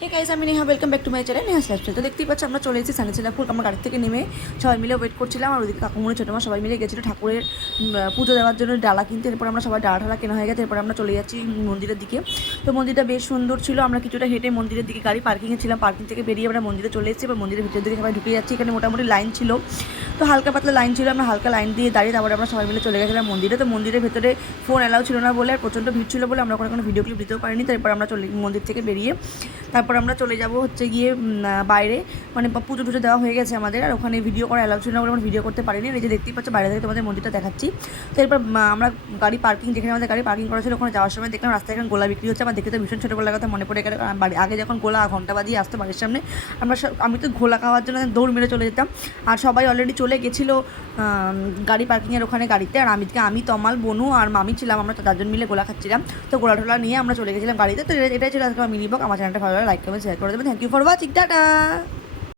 হে guys, আমি Neha, welcome back to my channel Neha's lifestyle. তো দেখতেই পাচ্ছি আমরা চলে এসেছি সানিচিলাপুর। আমরা গাড়ি থেকে নেমে সবাই মিলে ওয়েট করছিলাম, আর ওদিকে কাকুমনি ছোটো মা সবাই মিলে গেছিলো ঠাকুরের পুজো দেওয়ার জন্য ডালা কিনতে। এরপর আমরা সবাই ডালা ঢালা কেনা হয়ে গেছে। এরপর আমরা চলে যাচ্ছি মন্দিরের দিকে। তো মন্দিরটা বেশ সুন্দর ছিল। আমরা কিছুটা হেঁটে মন্দিরের দিকে গাড়ি পার্কিংয়ে ছিলাম, পার্কিং থেকে বেরিয়ে আমরা মন্দিরে চলে এসেছি। এবার মন্দিরের ভিতর দিকে সবাই ঢুকে যাচ্ছি। এখানে মোটামুটি লাইন ছিল, তো হালকা পাতলা লাইন ছিল। আমরা হালকা লাইন দিয়ে দাঁড়িয়ে তারপরে আমরা সবাই মিলে চলে গেছিলাম মন্দিরে। তো মন্দিরের ভেতরে ফোন অ্যালাউ ছিল না বলে, আর প্রচণ্ড ভিড় ছিল বলে আমরা কোনো ভিডিও ক্লিপ দিতেও পারিনি। তারপর আমরা মন্দির থেকে বেরিয়ে তারপর আমরা চলে যাব হচ্ছে গিয়ে বাইরে, মানে পুজো টুজো দেওয়া হয়ে গেছে আমাদের, আর ওখানে ভিডিও করা অ্যালাউ ছিল না বলে আমরা ভিডিও করতে পারিনি। এই যে দেখতেই পাচ্ছ বাইরে থেকে তোমাদের মন্দিরটা দেখাচ্ছি। তো এরপর আমরা গাড়ি পার্কিং, যেখানে আমাদের গাড়ি পার্কিং করা ছিল, ওখানে যাওয়ার সময় দেখলাম রাস্তায় এখন গোলা বিক্রি হচ্ছে। আমার দেখে তো ভীষণ ছোটোবেলার কথা মনে পড়ে গেল। আগে যখন গোলা ঘন্টা বাজিয়ে আসতো বাড়ির সামনে, আমি তো গোলা খাওয়ার জন্য দৌড় মেরে চলে যেতাম। আর সবাই অলরেডি চলে গেছিলো গাড়ি পার্কিংয়ের ওখানে গাড়িতে, আর আমি তমাল, বনু আর মামি ছিলাম। আমরা 4 জন মিলে গোলা খাচ্ছিলাম। তো গোলা টোলা নিয়ে আমরা চলে গেছিলাম গাড়িতে। তো এটাই ছিল আজকে আমার মিনি ব্লগ। আমার চ্যানেলটা ভালো লাগে লাইক কমেন্ট শেয়ার করে দেবেন। Thank you for watching, tata.